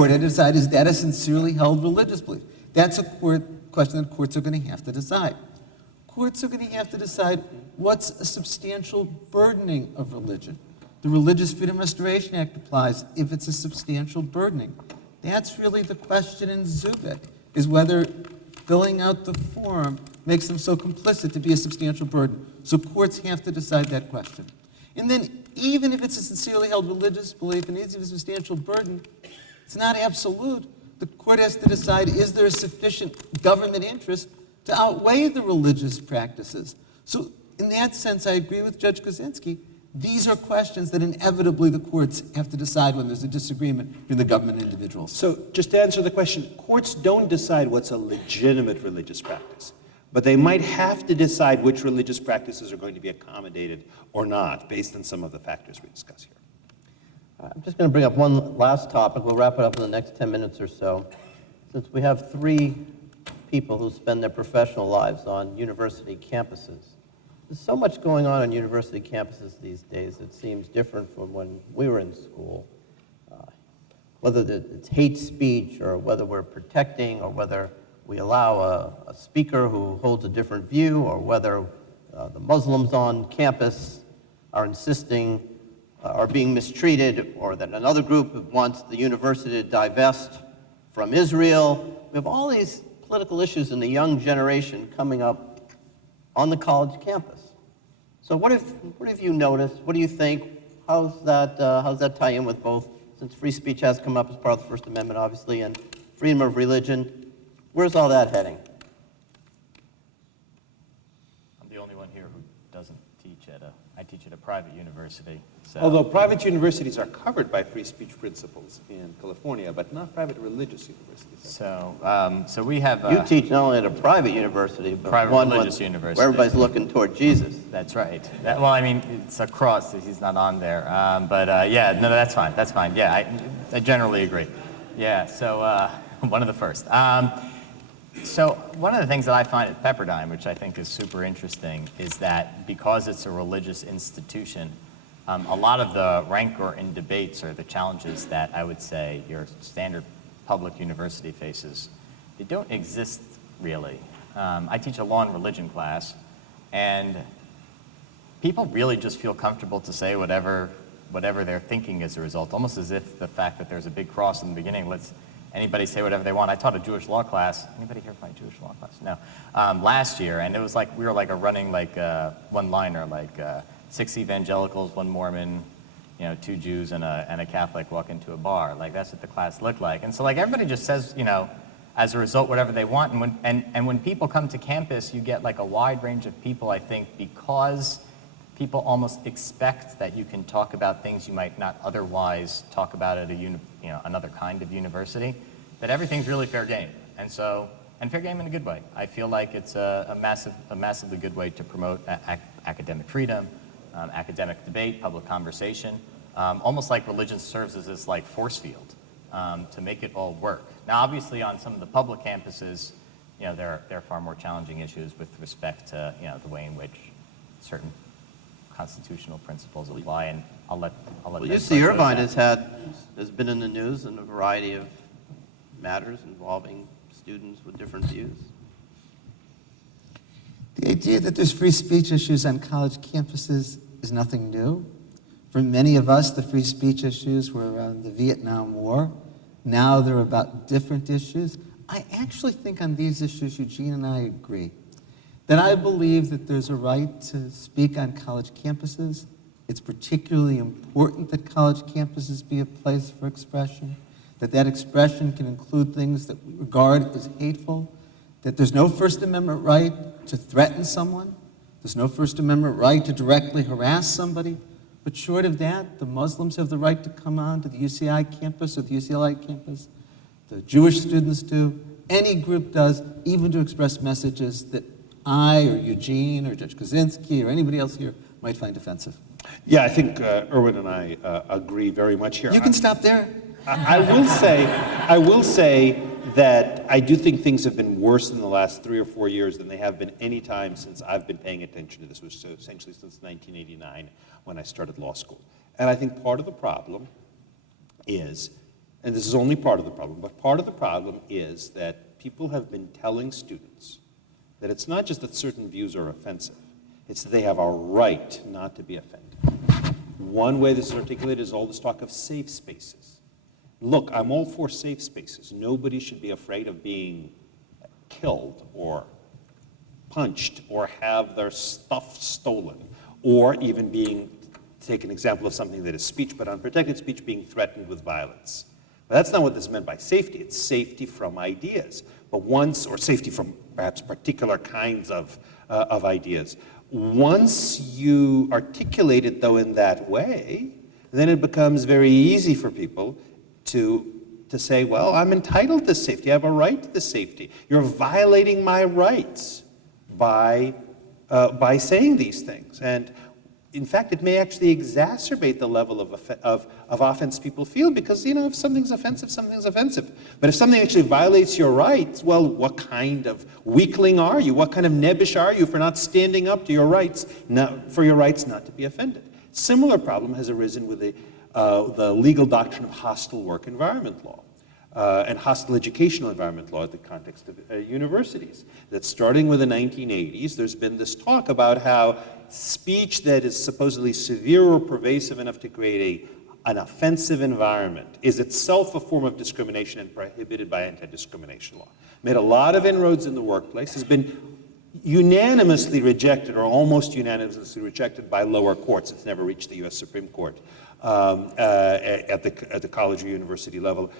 court had to decide, is that a sincerely held religious belief? That's a question that courts are going to have to decide. Courts are going to have to decide what's a substantial burdening of religion. The Religious Freedom Restoration Act applies if it's a substantial burdening. That's really the question in Zubik, is whether filling out the form makes them so complicit to be a substantial burden. So courts have to decide that question. And then even if it's a sincerely held religious belief and it's a substantial burden, it's not absolute. The court has to decide, is there a sufficient government interest to outweigh the religious practices? So in that sense, I agree with Judge Kosinski. These are questions that inevitably the courts have to decide when there's a disagreement between the government and individuals. So just to answer the question, courts don't decide what's a legitimate religious practice, but they might have to decide which religious practices are going to be accommodated or not based on some of the factors we discuss here. I'm just going to bring up one last topic. We'll wrap it up in the next 10 minutes or so. Since we have 3 people who spend their professional lives on university campuses, there's so much going on university campuses these days that seems different from when we were in school. Whether it's hate speech or whether we're protecting or whether we allow a speaker who holds a different view or whether the Muslims on campus are insisting are being mistreated, or that another group wants the university to divest from Israel. We have all these political issues in the young generation coming up on the college campus. So what have you noticed? What do you think? How's that tie in with both? Since free speech has come up as part of the First Amendment, obviously, and freedom of religion, where's all that heading? I'm the only one here who doesn't teach I teach at a private university. So. Although private universities are covered by free speech principles in California, but not private religious universities. So we have... you teach not only at a private university, but private one religious university. where everybody's looking toward Jesus. That's right. Well, I mean, it's a cross. He's not on there. Yeah, no, that's fine. That's fine. Yeah, I generally agree. Yeah, so one of the first. So one of the things that I find at Pepperdine, which I think is super interesting, is that because it's a religious institution, a lot of the rancor in debates or the challenges that I would say your standard public university faces, they don't exist really. I teach a law and religion class, and people really just feel comfortable to say whatever they're thinking as a result, almost as if the fact that there's a big cross in the beginning lets anybody say whatever they want. I taught a Jewish law class. Anybody here from my Jewish law class? No. Last year, and it was like we were like a running like one-liner, like 6 evangelicals, 1 Mormon, 2 Jews and a Catholic walk into a bar. Like that's what the class looked like. And so like everybody just says, as a result, whatever they want. And when people come to campus, you get like a wide range of people, I think, because people almost expect that you can talk about things you might not otherwise talk about at another kind of university, that everything's really fair game. And fair game in a good way. I feel like it's a massively good way to promote academic freedom, academic debate, public conversation, almost like religion serves as this like force field to make it all work. Now, obviously, on some of the public campuses, there are far more challenging issues with respect to the way in which certain constitutional principles apply, and I'll let. Well, UC Irvine has been in the news in a variety of matters involving students with different views. The idea that there's free speech issues on college campuses is nothing new. For many of us, the free speech issues were around the Vietnam War. Now they're about different issues. I actually think on these issues, Eugene and I agree. That I believe that there's a right to speak on college campuses. It's particularly important that college campuses be a place for expression, that expression can include things that we regard as hateful, that there's no First Amendment right to threaten someone, there's no First Amendment right to directly harass somebody, but short of that, the Muslims have the right to come on to the UCI campus or the UCLA campus, the Jewish students do, any group does, even to express messages that I or Eugene or Judge Kosinski or anybody else here might find offensive. Yeah, I think Erwin and I agree very much here. You can stop there. I will say that I do think things have been worse in the last 3 or 4 years than they have been any time since I've been paying attention to this, which is essentially since 1989 when I started law school. And I think part of the problem is and this is only part of the problem, but part of the problem is that people have been telling students that it's not just that certain views are offensive, it's that they have a right not to be offended. One way this is articulated is all this talk of safe spaces. Look, I'm all for safe spaces. Nobody should be afraid of being killed or punched or have their stuff stolen, or even being, take an example of something that is speech, but unprotected speech, being threatened with violence. But that's not what this meant by safety. It's safety from ideas. But once, or safety from perhaps particular kinds of ideas. Once you articulate it, though, in that way, then it becomes very easy for people to say, well, I'm entitled to safety. I have a right to the safety. You're violating my rights by saying these things. And in fact, it may actually exacerbate the level of offense people feel, because, you know, if something's offensive, something's offensive. But if something actually violates your rights, well, what kind of weakling are you? What kind of nebbish are you for not standing up to your rights, for your rights not to be offended? Similar problem has arisen with the legal doctrine of hostile work environment law. And hostile educational environment law in the context of universities. That starting with the 1980s, there's been this talk about how speech that is supposedly severe or pervasive enough to create an offensive environment is itself a form of discrimination and prohibited by anti-discrimination law. Made a lot of inroads in the workplace, has been unanimously rejected, or almost unanimously rejected, by lower courts. It's never reached the US Supreme Court. At the college or university level.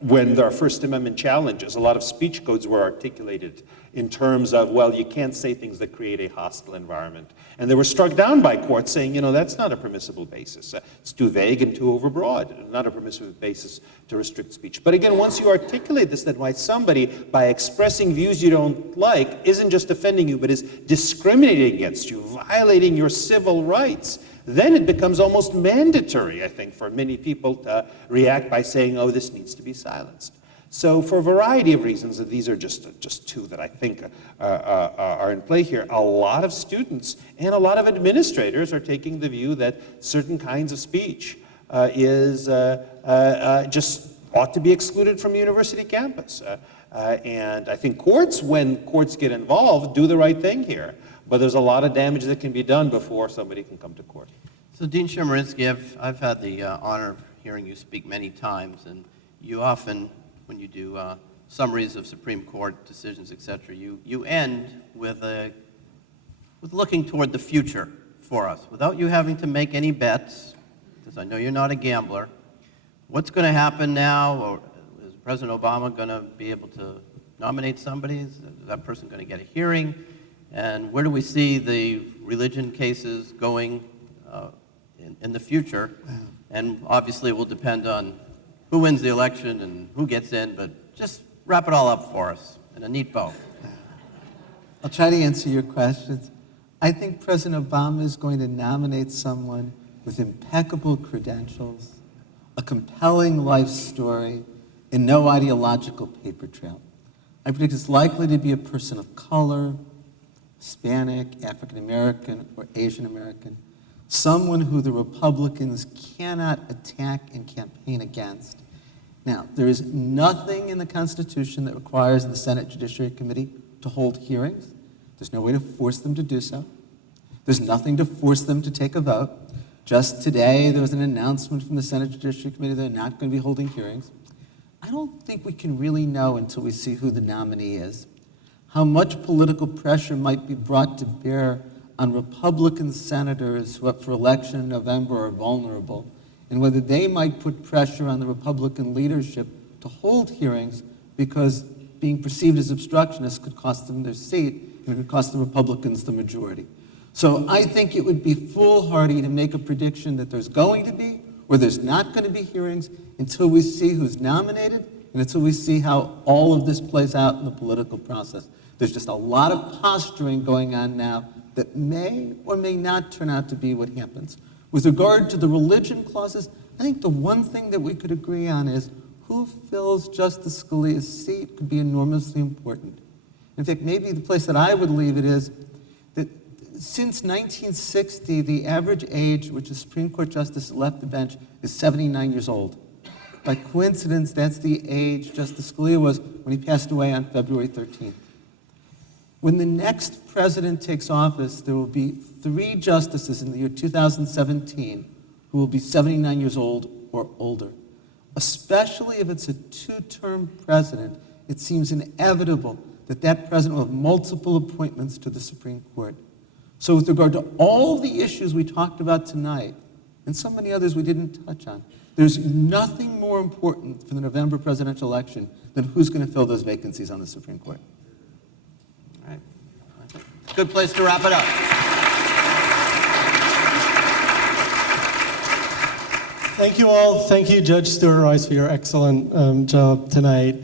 When there are First Amendment challenges, a lot of speech codes were articulated in terms of, well, you can't say things that create a hostile environment. And they were struck down by courts saying, you know, that's not a permissible basis. It's too vague and too overbroad, not a permissible basis to restrict speech. But again, once you articulate this, that why somebody, by expressing views you don't like, isn't just offending you, but is discriminating against you, violating your civil rights, then it becomes almost mandatory, I think, for many people to react by saying, oh, this needs to be silenced. So for a variety of reasons, and these are just two that I think are in play here, a lot of students and a lot of administrators are taking the view that certain kinds of speech just ought to be excluded from university campus. And I think courts, when courts get involved, do the right thing here. But there's a lot of damage that can be done before somebody can come to court. So Dean Chemerinsky, I've had the honor of hearing you speak many times, and you often, when you do summaries of Supreme Court decisions, et cetera, you end with looking toward the future for us, without you having to make any bets, because I know you're not a gambler. What's going to happen now? Or is President Obama going to be able to nominate somebody? Is that person going to get a hearing? And where do we see the religion cases going in the future? And obviously it will depend on who wins the election and who gets in, but just wrap it all up for us in a neat bow. I'll try to answer your questions. I think President Obama is going to nominate someone with impeccable credentials, a compelling life story, and no ideological paper trail. I predict it's likely to be a person of color, Hispanic, African American, or Asian American, someone who the Republicans cannot attack and campaign against. Now, there is nothing in the Constitution that requires the Senate Judiciary Committee to hold hearings. There's no way to force them to do so. There's nothing to force them to take a vote. Just today, there was an announcement from the Senate Judiciary Committee they're not going to be holding hearings. I don't think we can really know until we see who the nominee is, how much political pressure might be brought to bear on Republican senators who up for election in November are vulnerable, and whether they might put pressure on the Republican leadership to hold hearings because being perceived as obstructionists could cost them their seat and it could cost the Republicans the majority. So I think it would be foolhardy to make a prediction that there's going to be or there's not going to be hearings until we see who's nominated and until we see how all of this plays out in the political process. There's just a lot of posturing going on now that may or may not turn out to be what happens. With regard to the religion clauses, I think the one thing that we could agree on is who fills Justice Scalia's seat could be enormously important. In fact, maybe the place that I would leave it is that Since 1960, the average age which a Supreme Court justice left the bench is 79 years old. By coincidence, that's the age Justice Scalia was when he passed away on February 13th. When the next president takes office, there will be 3 justices in the year 2017 who will be 79 years old or older. Especially if it's a 2-term president, it seems inevitable that that president will have multiple appointments to the Supreme Court. So with regard to all the issues we talked about tonight, and so many others we didn't touch on, there's nothing more important for the November presidential election than who's going to fill those vacancies on the Supreme Court. All right. Good place to wrap it up. Thank you all. Thank you, Judge Stuart Rice, for your excellent job tonight,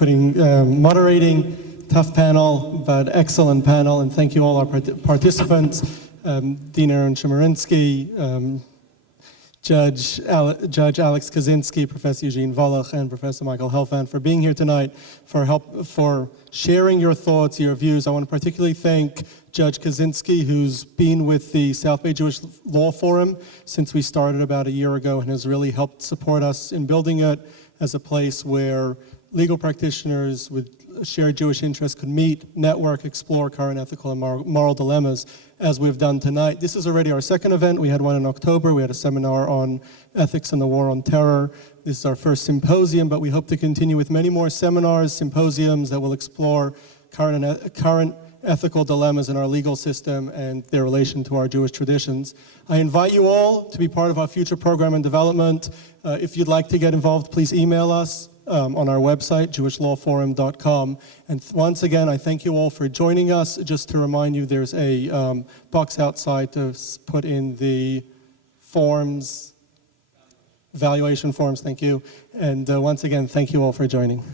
moderating. Tough panel, but excellent panel, and thank you all our participants, Dean Aaron Chemerinsky, Judge Alex Kaczynski, Professor Eugene Volokh, and Professor Michael Helfand for being here tonight, for sharing your thoughts, your views. I want to particularly thank Judge Kaczynski, who's been with the South Bay Jewish Law Forum since we started about a year ago and has really helped support us in building it as a place where legal practitioners with shared Jewish interests could meet, network, explore current ethical and moral dilemmas, as we've done tonight. This is already our second event. We had one in October. We had a seminar on ethics and the war on terror. This is our first symposium, but we hope to continue with many more seminars, symposiums that will explore current ethical dilemmas in our legal system and their relation to our Jewish traditions. I invite you all to be part of our future program and development. If you'd like to get involved, please email us on our website, jewishlawforum.com. And once again, I thank you all for joining us. Just to remind you, there's a box outside to put in the forms, evaluation forms, thank you. And once again, thank you all for joining.